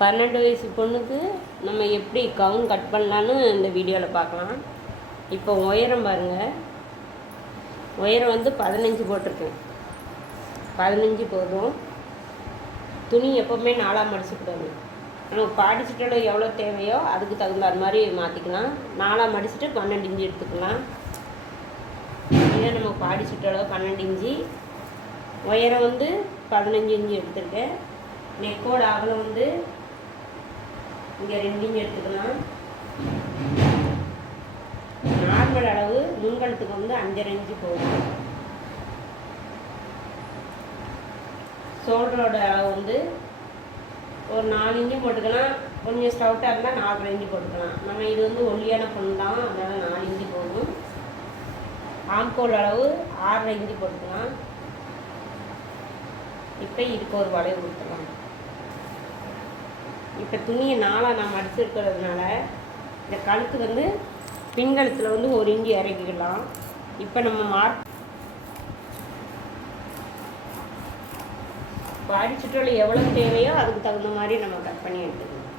12 வயசு பொண்ணுக்கு நம்ம எப்படி கவுன் கட் பண்ணலான்னு இந்த வீடியோவில் பார்க்கலாம். இப்போ உயரம் பாருங்கள், உயரம் வந்து 15 போட்டிருக்கேன். 15 போதும். துணி எப்போவுமே 4ஆக மடிச்சுக்கூடாது. நமக்கு பாடிச்சிட்டோட எவ்வளோ தேவையோ அதுக்கு தகுந்தார் மாதிரி மாற்றிக்கலாம். 4ஆக மடிச்சுட்டு 12 இன்ச்சு எடுத்துக்கலாம். இதை நம்ம பாடிச்சிட்டோட 12 இன்ச்சு, உயரம் வந்து 15 இன்ச்சு எடுத்துருக்கேன். நெக்கோட அகலம் வந்து இங்கே 2 இன்ச்சு எடுத்துக்கலாம். நார்மல் அளவு முன்கழுத்துக்கு வந்து 5.5 இன்ச்சு போகும். ஷோல்டரோட அளவு வந்து ஒரு 4 இன்ச்சு போட்டுக்கலாம். கொஞ்சம் ஸ்டவுட்டாக இருந்தால் 4.5 இன்ச்சு போட்டுக்கலாம். நம்ம இது வந்து ஒல்லியான பொண்ணு தான், அதனால் 4 இன்ச்சு போகும். ஆம்கோல் அளவு 6.5 இன்ச்சு போட்டுக்கலாம். இப்போ இதுக்கு ஒரு வளைவு கொடுத்துக்கலாம். இப்போ துணியை 4ஆக நான் மடிச்சிருக்கிறதுனால இந்த கழுத்து வந்து பின்கழுத்தில் வந்து 1 இன்ச்சு இறக்கிக்கலாம். இப்போ நம்ம பாடி சுற்றளவு எவ்வளோ தேவையோ அதுக்கு தகுந்த மாதிரி நம்ம கட் பண்ணி எடுத்துக்கணும்.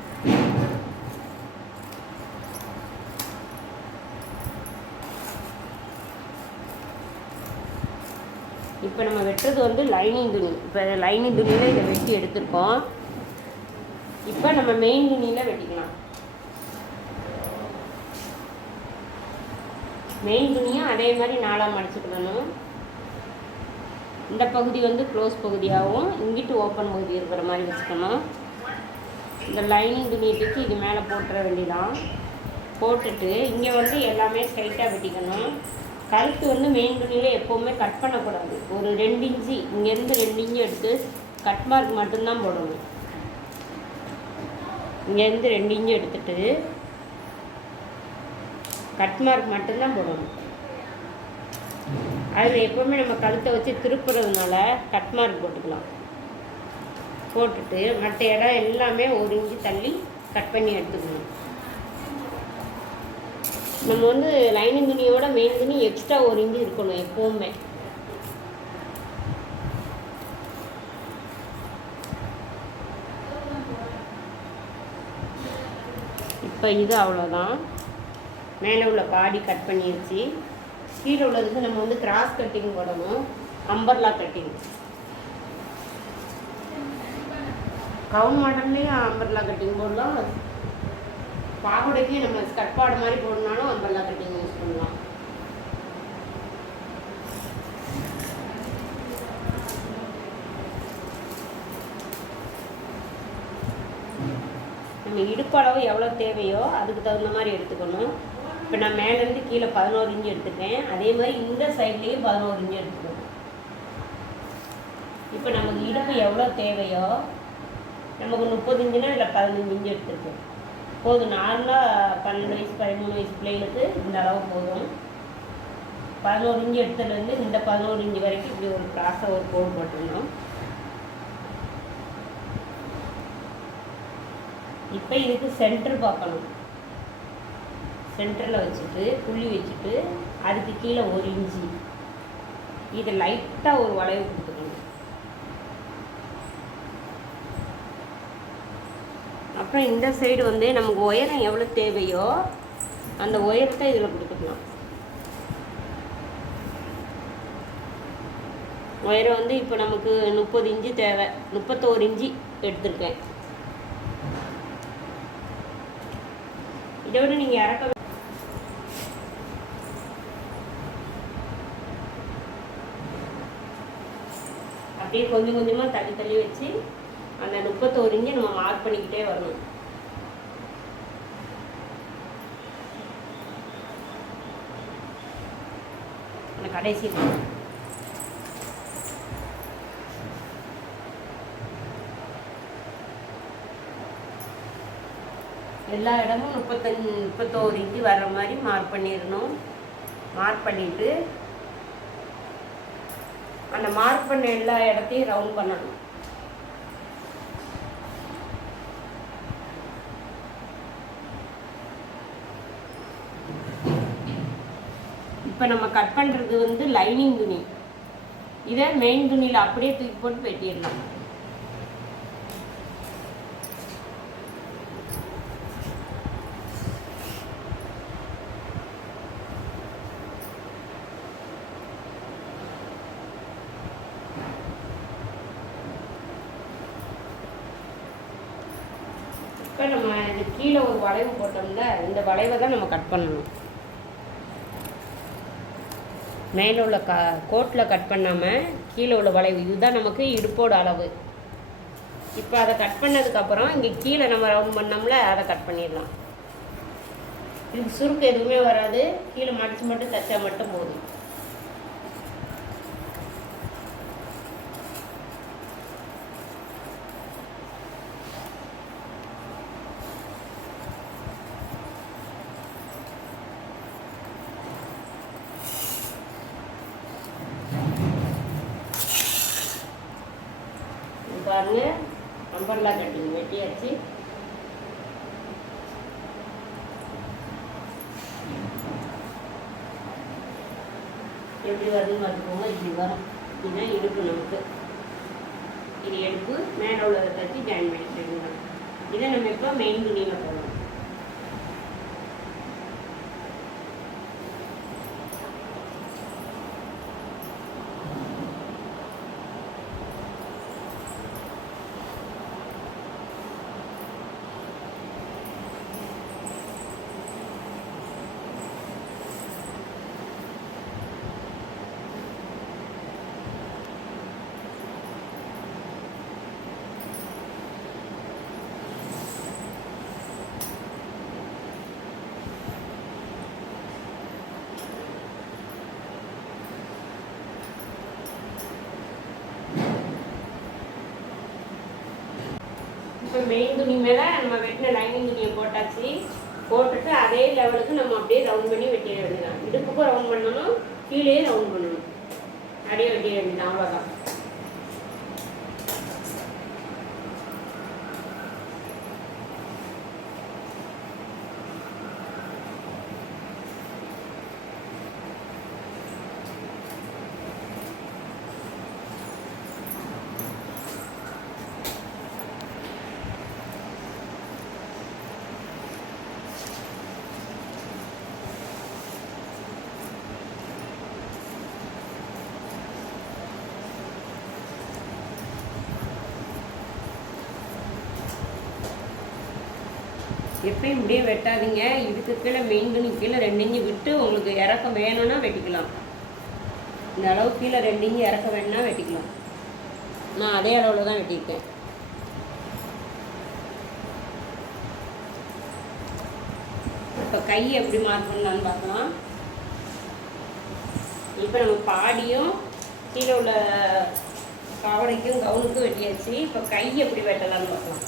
இப்போ நம்ம வெட்டுறது வந்து லைனிங் துணி. இப்போ லைனிங் துணியில் இதை வெட்டி எடுத்துருக்கோம். இப்போ நம்ம மெயின் துணியில் வெட்டிக்கலாம். மெயின் துணியும் அதே மாதிரி 4ஆக மடிச்சுக்கணும். இந்த பகுதி வந்து க்ளோஸ் பகுதியாகவும் இங்கிட்டு ஓப்பன் பகுதி இருக்கிற மாதிரி வச்சுக்கணும். இந்த லைனிங் துணியத்துக்கு இது மேலே போட்டுற வேண்டியதான். போட்டுட்டு இங்கே வந்து எல்லாமே ஸ்ட்ரைட்டாக வெட்டிக்கணும். கழுத்து வந்து மெயின் துணியில் எப்போவுமே கட் பண்ணக்கூடாது. ஒரு 2 இன்ச்சு இங்கேருந்து 2 இன்ச்சு எடுத்து கட் மார்க் மட்டும்தான் போடணும். இங்கேருந்து 2 இன்ச்சு எடுத்துட்டு கட் மார்க் மட்டும்தான் போடணும். அதில் எப்போவுமே நம்ம கழுத்தை வச்சு திருப்புறதுனால கட் மார்க் போட்டுக்கலாம். போட்டுட்டு மற்ற இடம் எல்லாமே 1 இன்ச்சு தள்ளி கட் பண்ணி எடுத்துக்கணும். நம்ம வந்து லைனிங் துணியோட மெயின் துணி எக்ஸ்ட்ரா 1 இன்ச்சு இருக்கணும் எப்போவுமே. இப்போ இது அவ்வளோதான். மேலே உள்ள பாடி கட் பண்ணிடுச்சு. கீழே உள்ளதுக்கு நம்ம வந்து கிராஸ் கட்டிங் போடணும். அம்பர்லா கட்டிங் கவுன் மாடல்லையும் அம்பர்லா கட்டிங் போடலாம். பாகுடைக்கு நம்ம ஸ்கர்ட் பாடு மாதிரி போடணும்னாலும் அம்பர்லா கட்டிங் யூஸ் பண்ணலாம். நம்ம இடுப்பளவு எவ்வளோ தேவையோ அதுக்கு தகுந்த மாதிரி எடுத்துக்கணும். இப்போ நான் மேலேருந்து கீழே 11 இன்ச்சு எடுத்துக்கேன். அதே மாதிரி இந்த சைட்லேயும் 11 இன்ச்சு எடுத்துக்கணும். இப்போ நமக்கு இடுப்பு எவ்வளோ தேவையோ, நமக்கு 30 இன்ச்சுனா இல்லை 15 இன்ச்சு எடுத்துருக்கேன் போதும். நார்மலாக 12 வயசு 13 வயசு பிள்ளைகளுக்கு இந்த அளவு போதும். 11 இன்ச்சு எடுத்ததுலேருந்து இந்த 11 இன்ச்சு வரைக்கும் இப்படி ஒரு கிராஸாக ஒரு கோடு போட்டுருந்தோம். இப்போ இதுக்கு சென்டர் பார்க்கணும். சென்டரில் வச்சுட்டு புள்ளி வச்சுட்டு அதுக்கு கீழே 1 இன்ச்சு இதை லைட்டாக ஒரு வளைவு கொடுத்துக்கணும். அப்புறம் இந்த சைடு வந்து நமக்கு உயரம் எவ்வளோ தேவையோ அந்த உயரத்தை இதில் கொடுத்துக்கலாம். உயரம் வந்து இப்போ நமக்கு 30 இன்ச்சு தேவை. 31 இன்ச்சு எடுத்திருக்கேன். இதோட நீங்கள் இறக்க அப்படியே கொஞ்சம் கொஞ்சமாக தள்ளி தள்ளி வச்சு அந்த 31 இன்ச்சு நம்ம மார்க் பண்ணிக்கிட்டே வரணும். அந்த கடைசி எல்லா இடமும் 31 இன்ச்சு வர்ற மாதிரி மார்க் பண்ணிடணும். மார்க் பண்ணிவிட்டு அந்த மார்க் பண்ண எல்லா இடத்தையும் ரவுண்ட் பண்ணணும். இப்போ நம்ம கட் பண்ணுறது வந்து லைனிங் துணி. இதை மெயின் துணியில் அப்படியே தூக்கி போட்டு வெட்டிடலாம். இப்போ நம்ம இது கீழே ஒரு வளைவு போட்டோம்ல, இந்த வளைவை தான் நம்ம கட் பண்ணணும். மேலே உள்ள கோட்டில் கட் பண்ணாமல் கீழே உள்ள வளைவு, இதுதான் நமக்கு இடுப்போட அளவு. இப்போ அதை கட் பண்ணதுக்கப்புறம் இங்கே கீழே நம்ம ரவுண்ட் பண்ணோம்ல, அதை கட் பண்ணிடலாம். இதுக்கு சுருக்கு எதுவுமே வராது, கீழே மடித்து மட்டும் தைச்சா மட்டும் போதும். பாருங்க, அம்பர்லா கட்டிங் வெட்டியாச்சு. எப்படி வருதுன்னு பார்த்துக்கோங்க. இப்படி வரும். இதுதான் இடுப்பு நமக்கு. இது எடுப்பு மேலே உள்ளதை தச்சு ஜாயின் பண்ணிக்கிறீங்க. இதை நம்ம இப்போ மெயின் துணியில் போடணும். இப்போ மெயின் துணி மேலே நம்ம வெட்டின லைனிங் துணியை போட்டாச்சு. போட்டுட்டு அதே லெவலுக்கு நம்ம அப்படியே ரவுண்ட் பண்ணி வெட்டிட வேண்டியதான். இடுப்புக்கும் ரவுண்ட் பண்ணணும், கீழே ரவுண்ட் பண்ணணும். அப்படியே வெட்டிட வேண்டியதான், அவ்வளோதான். எப்பயும் இப்படியே வெட்டாதீங்க. இதுக்கு கீழே மெயின் துணி கீழே 2 இன்ச்சு விட்டு உங்களுக்கு இறக்கம் வேணும்னா வெட்டிக்கலாம். இந்த அளவு கீழே 2 இன்ச்சு இறக்க வேணும்னா வெட்டிக்கலாம். நான் அதே அளவில் தான் வெட்டியிருக்கேன். இப்போ கை எப்படி மார்க் பண்ணலான்னு பார்க்கலாம். இப்போ நம்ம பாடியும் கீழே உள்ள பாவடைக்கும் கவுனுக்கும் வெட்டியாச்சு. இப்போ கை எப்படி வெட்டலான்னு பார்க்கலாம்.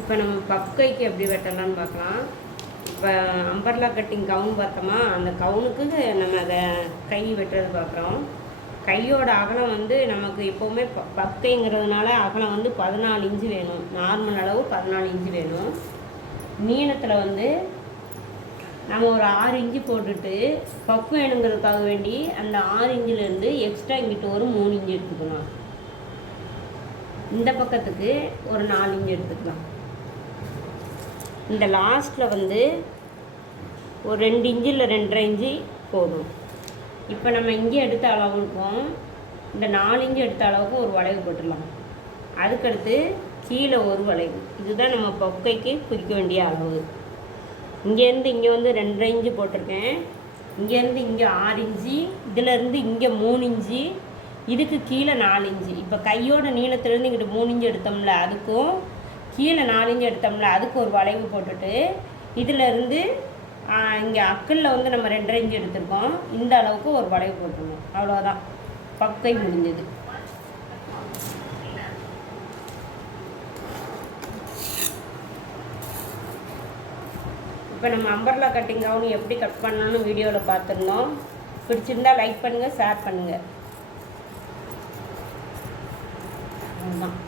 இப்போ நம்ம பப்கைக்கு எப்படி வெட்டலான்னு பார்க்கலாம். இப்போ அம்பர்லா கட்டிங் கவுன் பார்த்தோமா, அந்த கவுனுக்கு நம்ம அதை கை வெட்டுறது பார்க்குறோம். கையோட அகலம் வந்து நமக்கு எப்போவுமே பப்கைங்கிறதுனால அகலம் வந்து 14 இன்ச்சு வேணும். நார்மல் அளவு 14 இன்ச்சு வேணும். நீளத்தில் வந்து நம்ம ஒரு 6 இன்ச்சு போட்டுட்டு பப்பு வேணுங்கிறதுக்காக வேண்டி அந்த 6 இன்ச்சிலேருந்து எக்ஸ்ட்ரா இங்கிட்டு ஒரு 3 இன்ச்சு எடுத்துக்கணும். இந்த பக்கத்துக்கு ஒரு 4 இன்ச்சு எடுத்துக்கலாம். இந்த லாஸ்ட்டில் வந்து ஒரு 2 இன்ச்சு இல்லை 2.5 இன்ச்சு போதும். இப்போ நம்ம இங்கே எடுத்த அளவுக்கும் இந்த 4 இன்ச்சு எடுத்த அளவுக்கு ஒரு வளைவு போட்டுடலாம். அதுக்கடுத்து கீழே ஒரு வளைவு. இதுதான் நம்ம பக்கைக்கு குறிக்க வேண்டிய அளவு. இங்கேருந்து இங்கே வந்து 2.5 இன்ச்சு போட்டிருக்கேன். இங்கேருந்து இங்கே 6 இன்ச்சு, இதிலேருந்து இங்கே 3 இன்ச்சு, இதுக்கு கீழே 4 இன்ச்சு. இப்போ கையோட நீளத்துலேருந்து இங்கிட்டு 3 இன்ச்சு எடுத்தோம்ல, அதுக்கும் கீழே 4 இன்ச்சு எடுத்தோம்ல, அதுக்கு ஒரு வளைவு போட்டுட்டு இதிலேருந்து இங்கே அக்கலில் வந்து நம்ம 2.5 இன்ச்சு எடுத்துருக்கோம். இந்த அளவுக்கு ஒரு வளைவு போட்டுருணும். அவ்வளோதான், பக்கை முடிஞ்சது. இப்போ நம்ம அம்பர்லா கட்டிங் கவுன் எப்படி கட் பண்ணணும்னு வீடியோவில் பார்த்துருந்தோம். பிடிச்சிருந்தா லைக் பண்ணுங்கள், ஷேர் பண்ணுங்கள். அதுதான்.